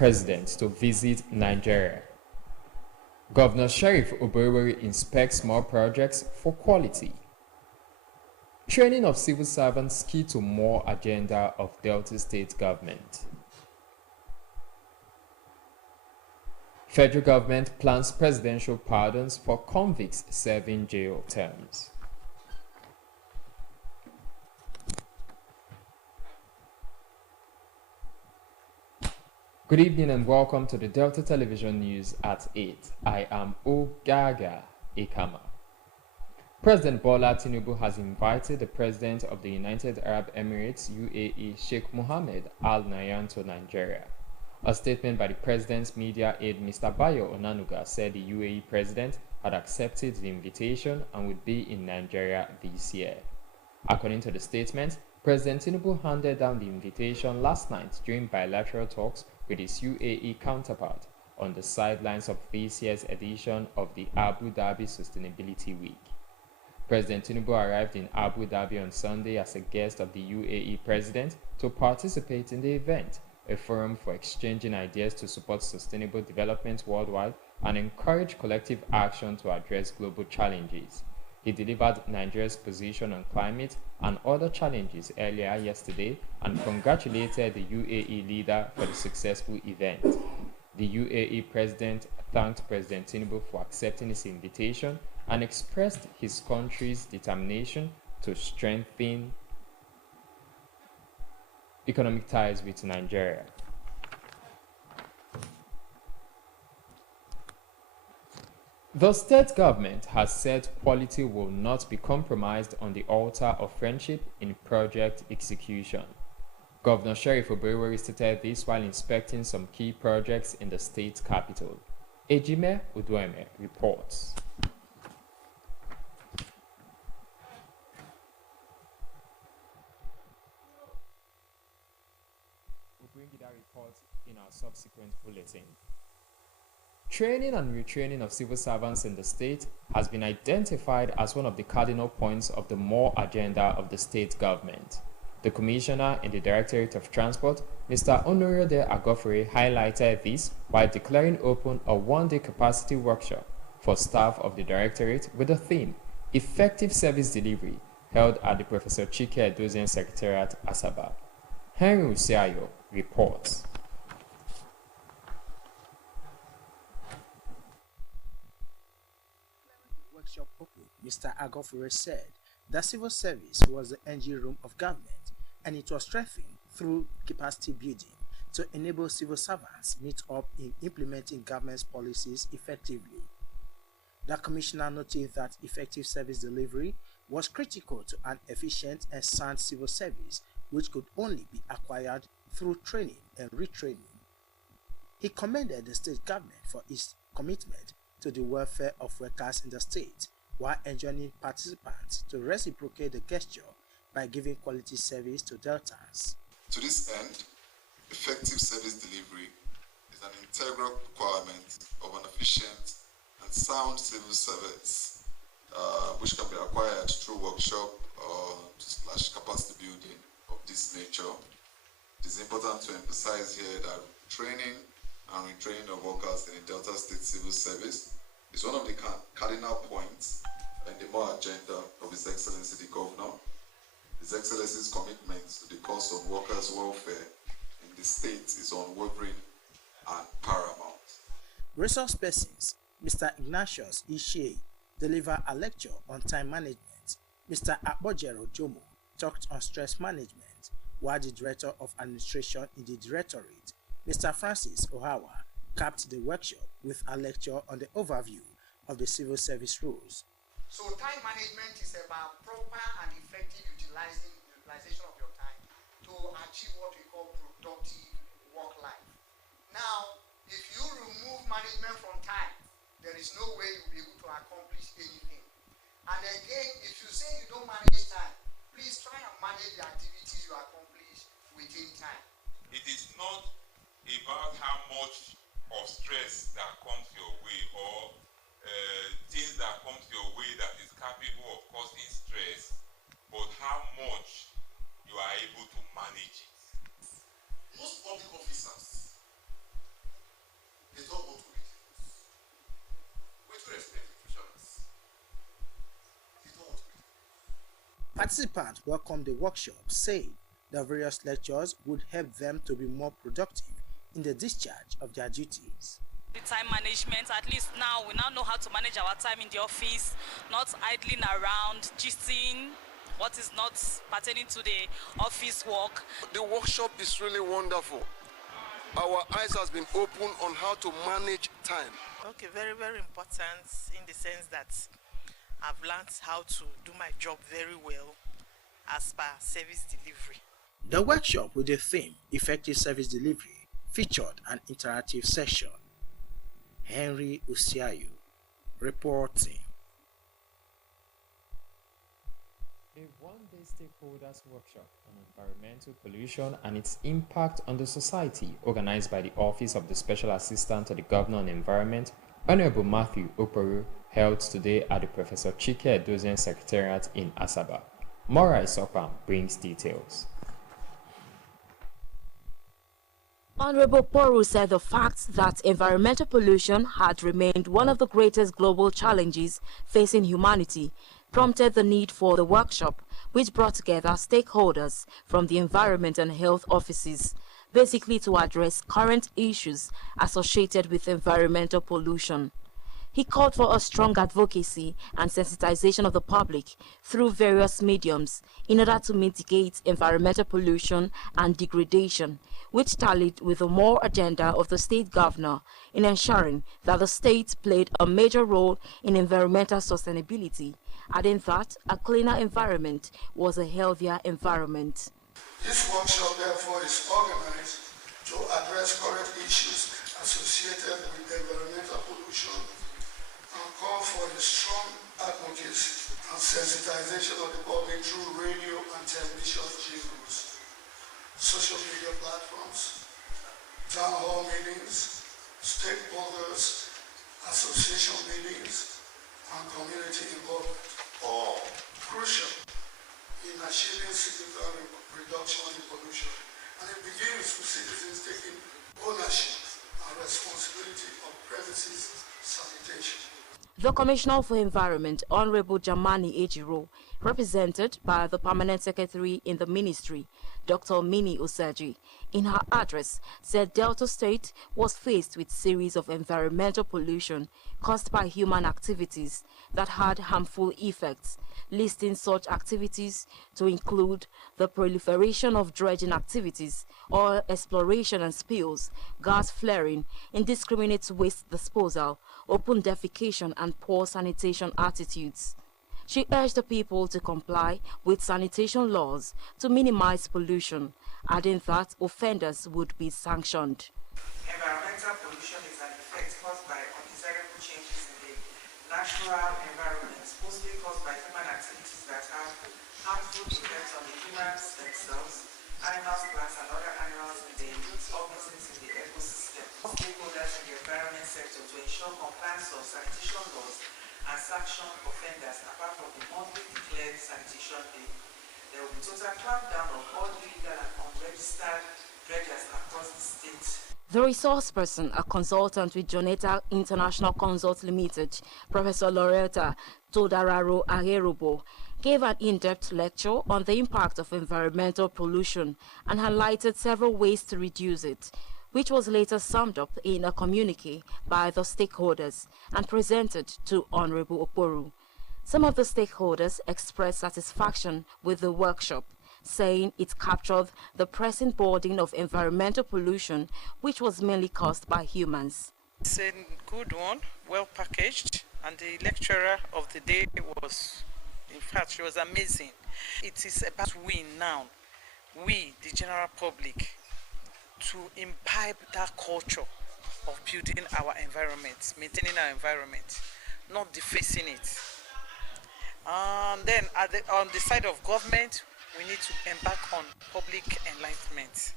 president to visit Nigeria. Governor Sheriff Oborevwori inspects more projects for quality. Training of civil servants key to more agenda of Delta State government. Federal government plans presidential pardons for convicts serving jail terms. Good evening and welcome to the Delta Television News at 8. I am Ogaga Ekama. President Bola Tinubu has invited the President of the United Arab Emirates UAE Sheikh Mohammed Al Nahyan to Nigeria. A statement by the President's media aide Mr. Bayo Onanuga said the UAE President had accepted the invitation and would be in Nigeria this year. According to the statement, President Tinubu handed down the invitation last night during bilateral talks with his UAE counterpart on the sidelines of this year's edition of the Abu Dhabi Sustainability Week. President Tinubu arrived in Abu Dhabi on Sunday as a guest of the UAE President to participate in the event, a forum for exchanging ideas to support sustainable development worldwide and encourage collective action to address global challenges. He delivered Nigeria's position on climate and other challenges earlier yesterday and congratulated the UAE leader for the successful event. The UAE president thanked President Tinubu for accepting his invitation and expressed his country's determination to strengthen economic ties with Nigeria. The state government has said quality will not be compromised on the altar of friendship in project execution. Governor Sheriff Oborevwori stated this while inspecting some key projects in the state capital. Ejime Udueme reports. We'll bring you that report in our subsequent bulletin. Training and retraining of civil servants in the state has been identified as one of the cardinal points of the MORE agenda of the state government. The Commissioner in the Directorate of Transport, Mr. Honorode Agofere, highlighted this while declaring open a one-day capacity workshop for staff of the Directorate with the theme Effective Service Delivery, held at the Professor Chike Edozian Secretariat, Asaba. Henry Usiayo reports. Workshop open, Mr. Agofere said that civil service was the engine room of government and it was strengthened through capacity building to enable civil servants meet up in implementing government's policies effectively. The Commissioner noted that effective service delivery was critical to an efficient and sound civil service which could only be acquired through training and retraining. He commended the state government for its commitment to the welfare of workers in the state, while enjoining participants to reciprocate the gesture by giving quality service to Deltans. To this end, effective service delivery is an integral requirement of an efficient and sound civil service, which can be acquired through workshop / capacity building of this nature. It is important to emphasize here that training and retraining of workers in the Delta State Civil Service is one of the cardinal points in the MORE agenda of His Excellency the Governor. His Excellency's commitment to the cause of workers' welfare in the state is unwavering and paramount. Resource persons, Mr. Ignatius Ishe, delivered a lecture on time management. Mr. Akbojero Jomo talked on stress management, while the Director of Administration in the Directorate, Mr. Francis Ohawa, capped the workshop with a lecture on the overview of the civil service rules. So time management is about proper and effective utilization of your time to achieve what we call productive work life. Now, if you remove management from time, there is no way you'll be able to accomplish anything. And again, if you say you don't manage time, please try and manage the activities you accomplish within time. It is not about how much of stress that comes your way or things that comes your way that is capable of causing stress, but how much you are able to manage it. Most public officers Participants welcomed the workshop, saying the various lectures would help them to be more productive in the discharge of their duties. The time management, at least now we now know how to manage our time in the office, not idling around, gisting what is not pertaining to the office work. The workshop is really wonderful. Our eyes has been opened on how to manage time. Okay, very, very important in the sense that I've learned how to do my job very well as per service delivery. The workshop with the theme Effective Service Delivery featured an interactive session. Henry Usiayu reporting. A one-day stakeholders workshop on environmental pollution and its impact on the society, organized by the Office of the Special Assistant to the Governor on Environment, Honorable Matthew Oporu, held today at the Professor Chike Edozian Secretariat in Asaba. Mora Isopam brings details. Honorable Oporu said the fact that environmental pollution had remained one of the greatest global challenges facing humanity prompted the need for the workshop, which brought together stakeholders from the environment and health offices, basically to address current issues associated with environmental pollution. He called for a strong advocacy and sensitization of the public through various mediums in order to mitigate environmental pollution and degradation, which tallied with the more agenda of the state governor in ensuring that the state played a major role in environmental sustainability, adding that a cleaner environment was a healthier environment. This workshop, therefore, is organized to address current issues associated with environmental pollution and call for a strong advocacy and sensitization of the public through radio and television channels, social media platforms, town hall meetings, stakeholders, association meetings, and community involvement, all crucial in achieving significant reduction in pollution. And it begins with citizens taking ownership and responsibility of premises sanitation. The Commissioner for Environment, Honorable Jamani Ejiro, represented by the Permanent Secretary in the Ministry, Dr. Mini Osaji, in her address, said Delta State was faced with a series of environmental pollution caused by human activities that had harmful effects, listing such activities to include the proliferation of dredging activities, oil exploration and spills, gas flaring, indiscriminate waste disposal, open defecation and poor sanitation attitudes. She urged the people to comply with sanitation laws to minimize pollution, adding that offenders would be sanctioned. Environmental pollution is an effect caused by undesirable changes in the natural environment, mostly caused by human activities that have harmful effects on the humans themselves, animals, plants, and other animals in the organisms in the ecosystem. Stakeholders in the environment sector to ensure compliance of sanitation laws and sanction offenders apart from the monthly declared sanitation day. There will be total clampdown on all illegal and unregistered dredgers across the state. The resource person, a consultant with Joneta International Consult Limited, Professor Loretta Todararo Aherobo, gave an in-depth lecture on the impact of environmental pollution and highlighted several ways to reduce it, which was later summed up in a communique by the stakeholders and presented to Honorable Oporu. Some of the stakeholders expressed satisfaction with the workshop, saying it captured the pressing burden of environmental pollution, which was mainly caused by humans. It's a good one, well packaged, and the lecturer of the day was, in fact, she was amazing. It is about we now, we, the general public, to imbibe that culture of building our environment, maintaining our environment, not defacing it. Then on the side of government, we need to embark on public enlightenment.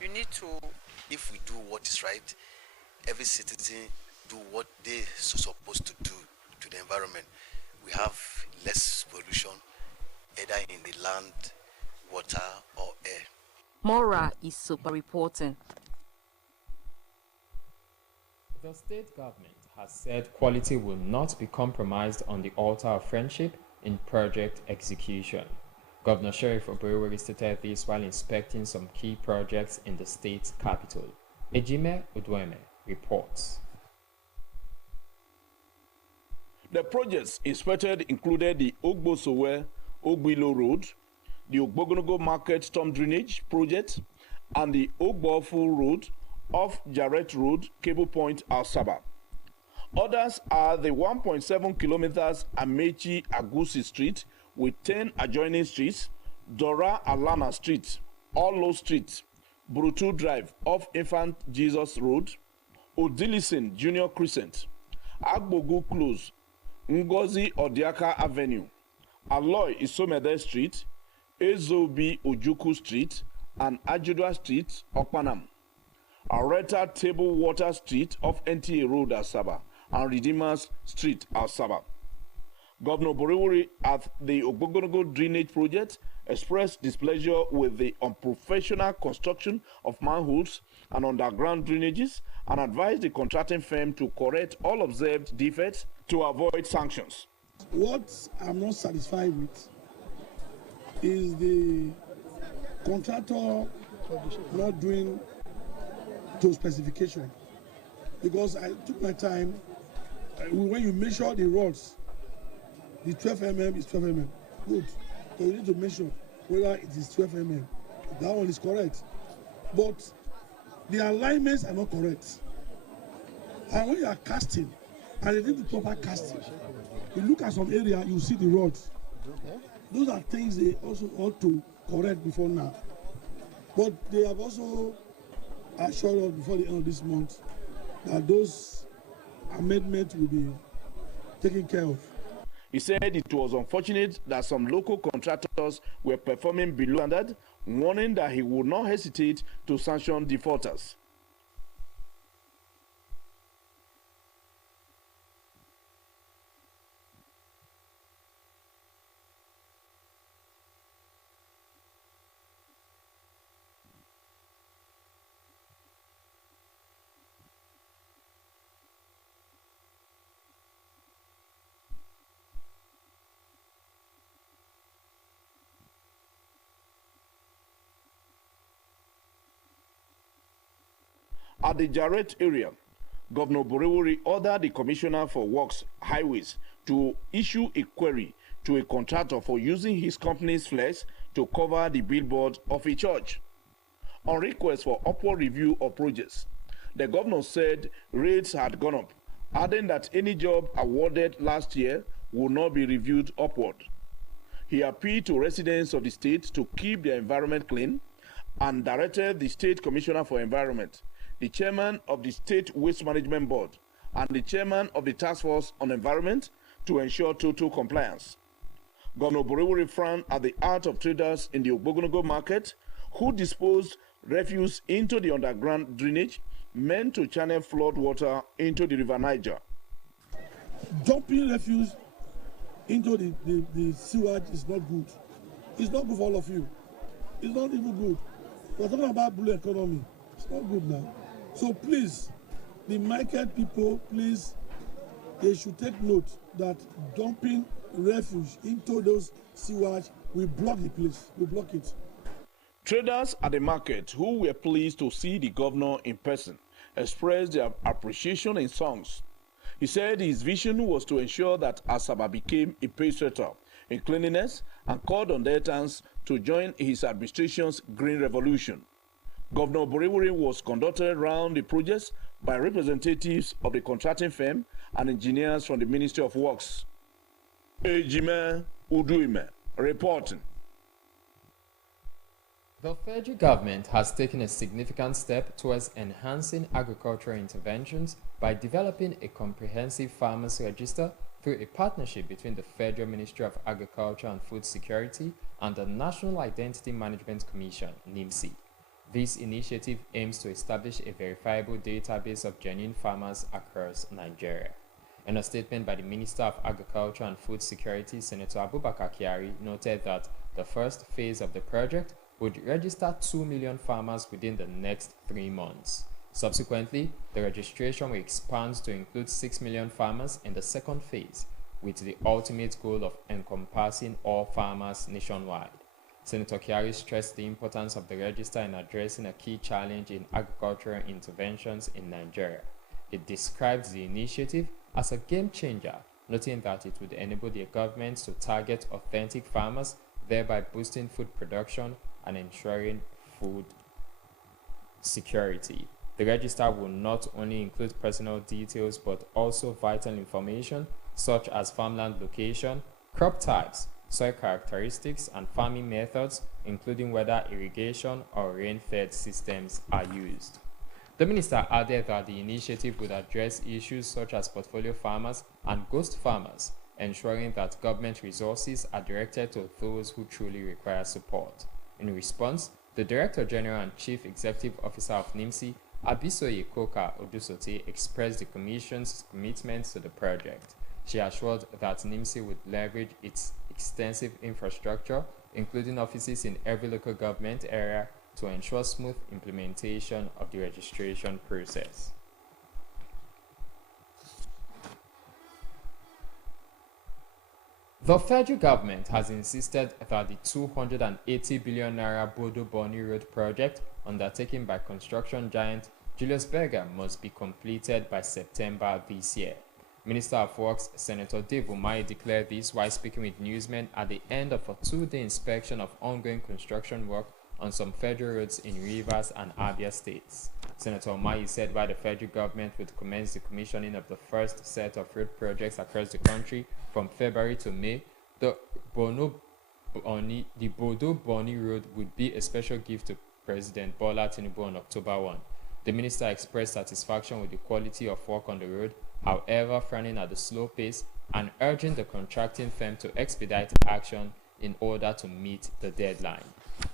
You need to... If we do what is right, every citizen do what they supposed to do to the environment, we have less pollution, either in the land, water, or air. Mora is super reporting. The state government has said quality will not be compromised on the altar of friendship in project execution. Governor Sheriff Oborevwori stated this while inspecting some key projects in the state's capital. Ejime Udweme reports. The projects inspected included the Ogbosowe-Ogbilo Road, the Ogbogonogo Market Storm Drainage Project, and the Ogbofu Road off Jarrett Road, Cable Point, Al-Saba. Others are the 1.7 kilometers Amechi Agusi Street with 10 adjoining streets, Dora Alana Street, Olo Street, Brutu Drive off Infant Jesus Road, Odilison Junior Crescent, Agbogu Close, Ngozi Odiaka Avenue, Aloy Isomede Street, Ezobi Ojuku Street, and Ajudwa Street, Okpanam. Areta Table Water Street off NTA Road, Asaba, and Redeemers Street, Asaba. Governor Oborevwori at the Ogbogonogo Drainage Project expressed displeasure with the unprofessional construction of manholes and underground drainages and advised the contracting firm to correct all observed defects to avoid sanctions. What I'm not satisfied with is the contractor not doing to specification, because I took my time. When you measure the rods, the 12 mm is 12 mm. Good. So you need to measure whether it is 12 mm. That one is correct. But the alignments are not correct. And when you are casting, and you do the proper casting, you look at some area, you see the rods. Those are things they also ought to correct before now. But they have also assured us before the end of this month that those amendments will be taken care of. He said it was unfortunate that some local contractors were performing below standard, warning that he would not hesitate to sanction defaulters. At the Jarrett area, Governor Oborevwori ordered the Commissioner for Works Highways to issue a query to a contractor for using his company's flex to cover the billboard of a church. On request for upward review of projects, the governor said rates had gone up, adding that any job awarded last year will not be reviewed upward. He appealed to residents of the state to keep their environment clean and directed the State Commissioner for Environment, the chairman of the State Waste Management Board, and the chairman of the Task Force on Environment to ensure total compliance. Governor Oborevwori frowned at the art of traders in the Ogbogonogo market who disposed refuse into the underground drainage meant to channel flood water into the River Niger. Dumping refuse into the sewage is not good. It's not good for all of you. It's not even good. We're talking about blue economy. It's not good now. So please, the market people, please, they should take note that dumping refuse into those sewage will block the place. Will block it. Traders at the market who were pleased to see the governor in person expressed their appreciation in songs. He said his vision was to ensure that Asaba became a pace-setter in cleanliness and called on Deltans to join his administration's Green Revolution. Governor Oborevwori was conducted around the projects by representatives of the contracting firm and engineers from the Ministry of Works. Ejime Udweme reporting. The federal government has taken a significant step towards enhancing agricultural interventions by developing a comprehensive farmers register through a partnership between the Federal Ministry of Agriculture and Food Security and the National Identity Management Commission, NIMC. This initiative aims to establish a verifiable database of genuine farmers across Nigeria. In a statement by the Minister of Agriculture and Food Security, Senator Abubakar Kyari noted that the first phase of the project would register 2 million farmers within the next 3 months. Subsequently, the registration will expand to include 6 million farmers in the second phase, with the ultimate goal of encompassing all farmers nationwide. Senator Kyari stressed the importance of the register in addressing a key challenge in agricultural interventions in Nigeria. He described the initiative as a game changer, noting that it would enable the government to target authentic farmers, thereby boosting food production and ensuring food security. The register will not only include personal details but also vital information such as farmland location, crop types, soil characteristics, and farming methods, including whether irrigation or rain-fed systems are used. The minister added that the initiative would address issues such as portfolio farmers and ghost farmers, ensuring that government resources are directed to those who truly require support. In response, the Director General and Chief Executive Officer of NIMSI, Abisoye Koka Odusote, expressed the Commission's commitment to the project. She assured that NIMSI would leverage its extensive infrastructure, including offices in every local government area, to ensure smooth implementation of the registration process. The federal government has insisted that the 280 billion naira Bodo Boni Road project undertaken by construction giant Julius Berger must be completed by September this year. Minister of Works Senator Dave Umahi declared this while speaking with newsmen at the end of a two-day inspection of ongoing construction work on some federal roads in Rivers and Abia states. Senator Umahi said while the federal government would commence the commissioning of the first set of road projects across the country from February to May, the Bodo Boni Road would be a special gift to President Bola Tinubu on October 1. The minister expressed satisfaction with the quality of work on the road, however frowning at the slow pace and urging the contracting firm to expedite action in order to meet the deadline.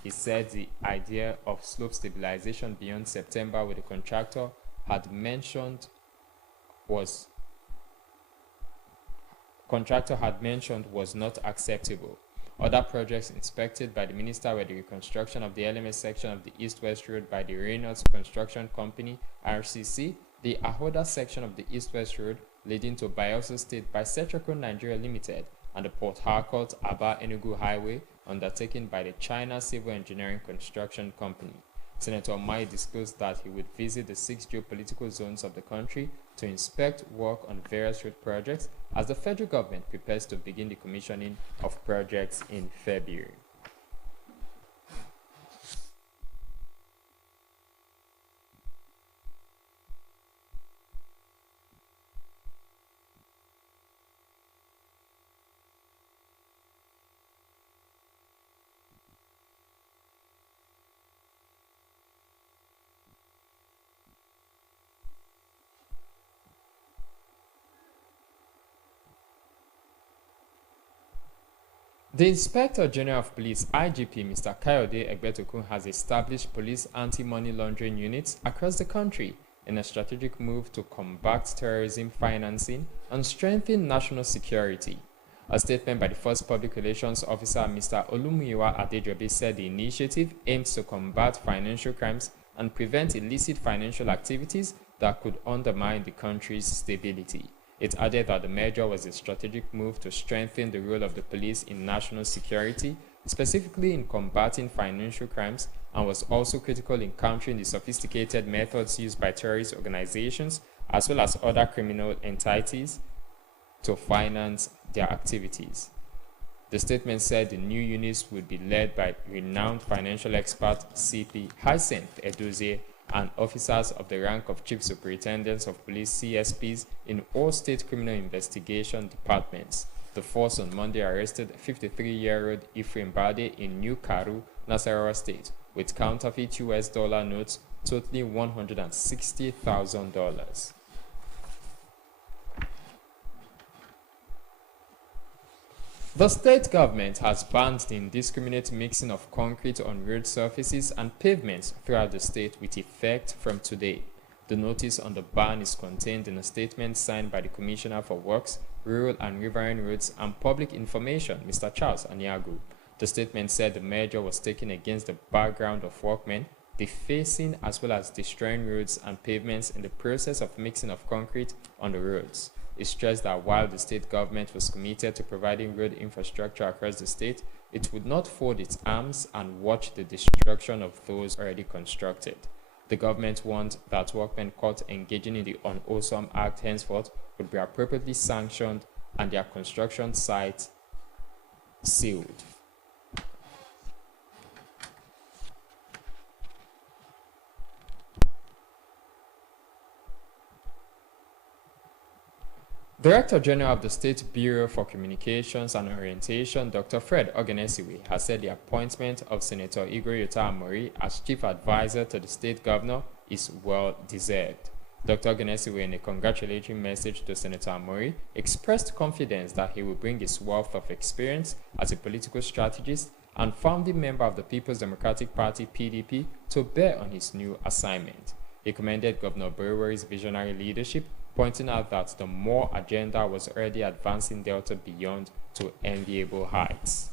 He said the idea of slope stabilization beyond September with the contractor had mentioned was not acceptable. Other projects inspected by the minister were the reconstruction of the LMS section of the East-West Road by the Reynolds Construction Company, RCC, the Ahoda section of the East-West Road leading to Bayelsa State by Setraco Nigeria Limited, and the Port Harcourt Aba Enugu Highway undertaken by the China Civil Engineering Construction Company. Senator Umahi disclosed that he would visit the 6 geopolitical zones of the country to inspect work on various road projects as the federal government prepares to begin the commissioning of projects in February. The Inspector General of Police, IGP, Mr. Kayode Egbetokun, has established police anti-money laundering units across the country in a strategic move to combat terrorism financing and strengthen national security. A statement by the first Public Relations Officer, Mr. Olumuyiwa Adejobi, said the initiative aims to combat financial crimes and prevent illicit financial activities that could undermine the country's stability. It added that the measure was a strategic move to strengthen the role of the police in national security, specifically in combating financial crimes, and was also critical in countering the sophisticated methods used by terrorist organizations as well as other criminal entities to finance their activities. The statement said the new units would be led by renowned financial expert CP Hyacinth Edozie and officers of the rank of Chief Superintendents of Police CSPs in all state criminal investigation departments. The force on Monday arrested 53-year-old Ephraim Bade in New Karu, Nasarawa State, with counterfeit US dollar notes totaling $160,000. The state government has banned the indiscriminate mixing of concrete on road surfaces and pavements throughout the state with effect from today. The notice on the ban is contained in a statement signed by the Commissioner for Works, Rural and Riverine Roads and Public Information, Mr. Charles Aniagu. The statement said the measure was taken against the background of workmen defacing as well as destroying roads and pavements in the process of mixing of concrete on the roads. He stressed that while the state government was committed to providing road infrastructure across the state, it would not fold its arms and watch the destruction of those already constructed. The government warned that workmen caught engaging in the unwholesome act henceforth would be appropriately sanctioned and their construction site sealed. Director General of the State Bureau for Communications and Orientation, Dr. Fred Ogenesiwe, has said the appointment of Senator Igor Yota Amori as Chief Advisor to the State Governor is well deserved. Dr. Ogenesiwe, in a congratulatory message to Senator Amori, expressed confidence that he will bring his wealth of experience as a political strategist and founding member of the People's Democratic Party (PDP) to bear on his new assignment. He commended Governor Burwari's visionary leadership, pointing out that the More agenda was already advancing Delta beyond to enviable heights.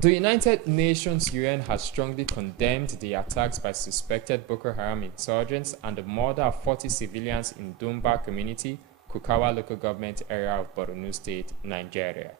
The United Nations UN has strongly condemned the attacks by suspected Boko Haram insurgents and the murder of 40 civilians in Dumba community, Kukawa local government area of Borno State, Nigeria.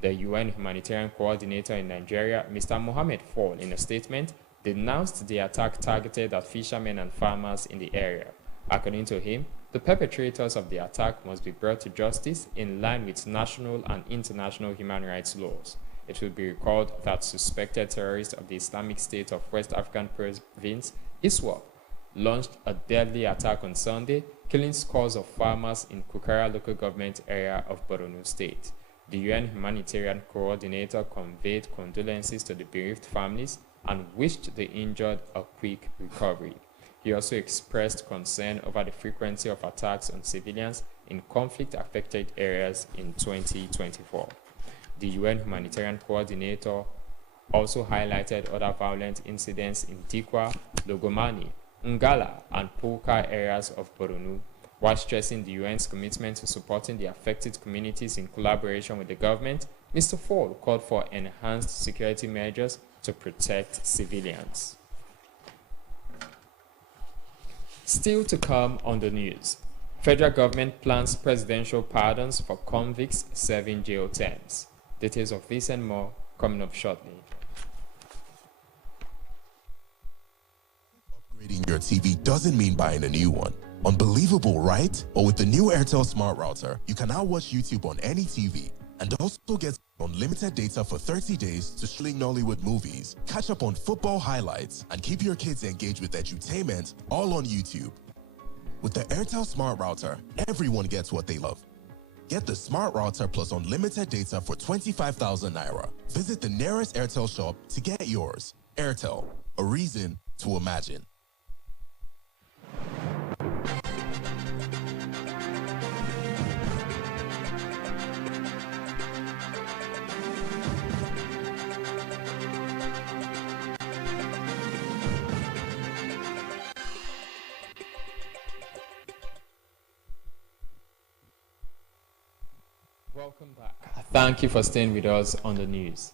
The UN humanitarian coordinator in Nigeria, Mr. Mohammed Fall, in a statement, denounced the attack targeted at fishermen and farmers in the area. According to him, the perpetrators of the attack must be brought to justice in line with national and international human rights laws. It will be recalled that suspected terrorists of the Islamic State of West African Province, ISWAP, launched a deadly attack on Sunday, killing scores of farmers in Kukara local government area of Borno State. The UN humanitarian coordinator conveyed condolences to the bereaved families and wished the injured a quick recovery. He also expressed concern over the frequency of attacks on civilians in conflict-affected areas in 2024. The UN humanitarian coordinator also highlighted other violent incidents in Dikwa, Logomani, Ngala, and Pulka areas of Borno, while stressing the UN's commitment to supporting the affected communities in collaboration with the government. Mr. Fall called for enhanced security measures to protect civilians. Still to come on the news, federal government plans presidential pardons for convicts serving jail terms. Details of this and more coming up shortly. Upgrading your TV doesn't mean buying a new one. Unbelievable, right? But with the new Airtel Smart Router, you can now watch YouTube on any TV and also get unlimited data for 30 days to stream Nollywood movies, catch up on football highlights, and keep your kids engaged with edutainment all on YouTube. With the Airtel Smart Router, everyone gets what they love. Get the Smart Router plus unlimited data for 25,000 Naira. Visit the nearest Airtel shop to get yours. Airtel, a reason to imagine. Welcome back. Thank you for staying with us on the news.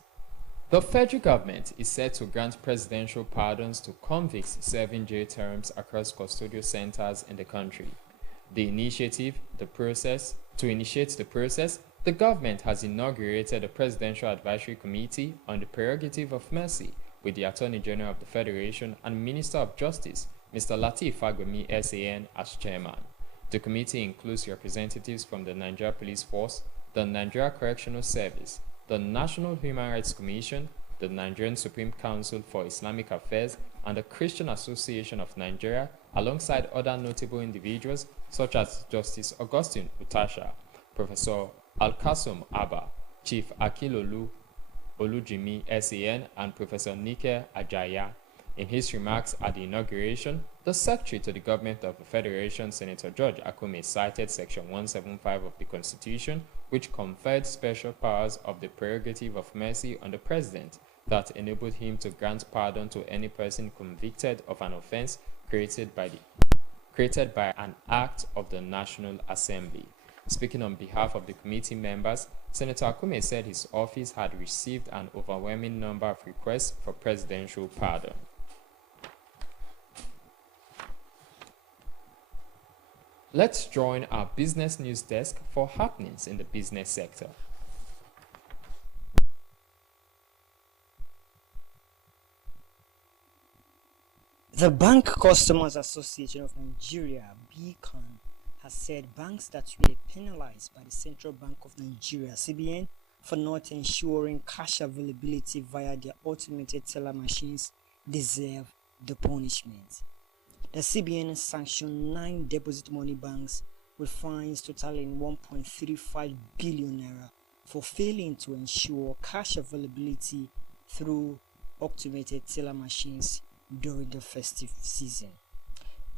The federal government is set to grant presidential pardons to convicts serving jail terms across custodial centers in the country. To initiate the process, the government has inaugurated a Presidential Advisory Committee on the Prerogative of Mercy with the Attorney General of the Federation and Minister of Justice, Mr. Lateef Fagbemi, SAN, as chairman. The committee includes representatives from the Nigeria Police Force, the Nigeria Correctional Service, the National Human Rights Commission, the Nigerian Supreme Council for Islamic Affairs, and the Christian Association of Nigeria, alongside other notable individuals such as Justice Augustine Utasha, Professor Al-Kasum Abba, Chief Akilolu Olujimi, SAN, and Professor Nike Ajaya. In his remarks at the inauguration, the Secretary to the Government of the Federation, Senator George Akume, cited Section 175 of the Constitution, which conferred special powers of the prerogative of mercy on the President that enabled him to grant pardon to any person convicted of an offense created by an act of the National Assembly. Speaking on behalf of the committee members, Senator Akume said his office had received an overwhelming number of requests for presidential pardon. Let's join our business news desk for happenings in the business sector. The Bank Customers Association of Nigeria, BCAN, has said banks that were penalized by the Central Bank of Nigeria, CBN, for not ensuring cash availability via their automated teller machines deserve the punishment. The CBN sanctioned 9 deposit money banks with fines totaling 1.35 billion naira for failing to ensure cash availability through automated teller machines during the festive season.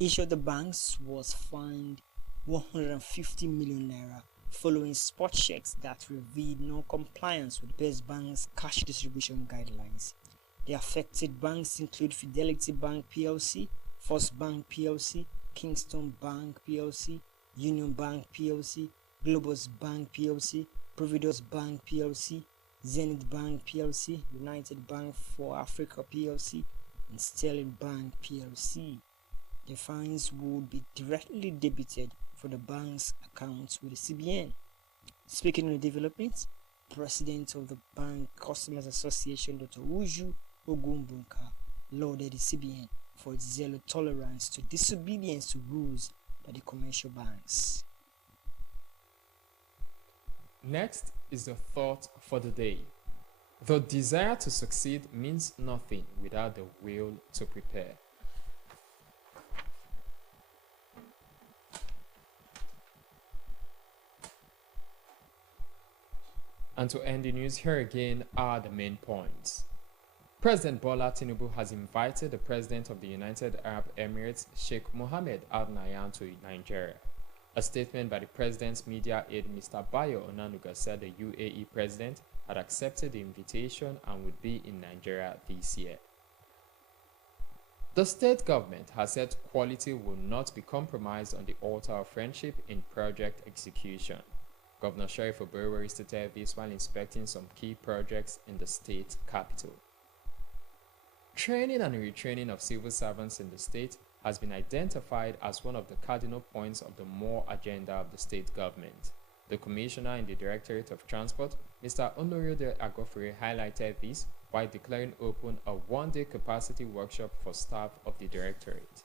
Each of the banks was fined 150 million naira following spot checks that revealed non-compliance with Best Bank's cash distribution guidelines. The affected banks include Fidelity Bank PLC, First Bank PLC, Kingston Bank PLC, Union Bank PLC, Globus Bank PLC, Providus Bank PLC, Zenith Bank PLC, United Bank for Africa PLC, and Sterling Bank PLC. The fines would be directly debited for the bank's accounts with the CBN. Speaking on the development, President of the Bank Customers Association, Dr. Uju Ogunbunka, lauded the CBN for its zero tolerance to disobedience to rules by the commercial banks. Next is the thought for the day. The desire to succeed means nothing without the will to prepare. And to end the news, here again are the main points. President Bola Tinubu has invited the President of the United Arab Emirates, Sheikh Mohammed Al Nahyan, to Nigeria. A statement by the President's media aide, Mr. Bayo Onanuga, said the UAE President had accepted the invitation and would be in Nigeria this year. The state government has said quality will not be compromised on the altar of friendship in project execution. Governor Sheriff Oberwe stated this while inspecting some key projects in the state capital. Training and retraining of civil servants in the state has been identified as one of the cardinal points of the MORE agenda of the state government. The commissioner in the Directorate of Transport, Mr. Olorode Agofure, highlighted this while declaring open a one-day capacity workshop for staff of the Directorate.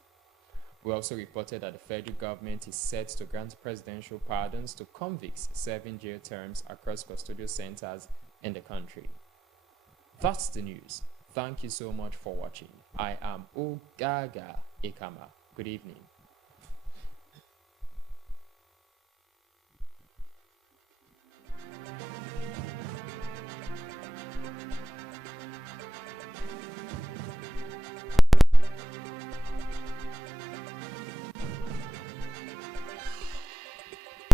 We also reported that the federal government is set to grant presidential pardons to convicts serving jail terms across custodial centers in the country. That's the news. Thank you so much for watching. I am Ogaga Ekama. Good evening.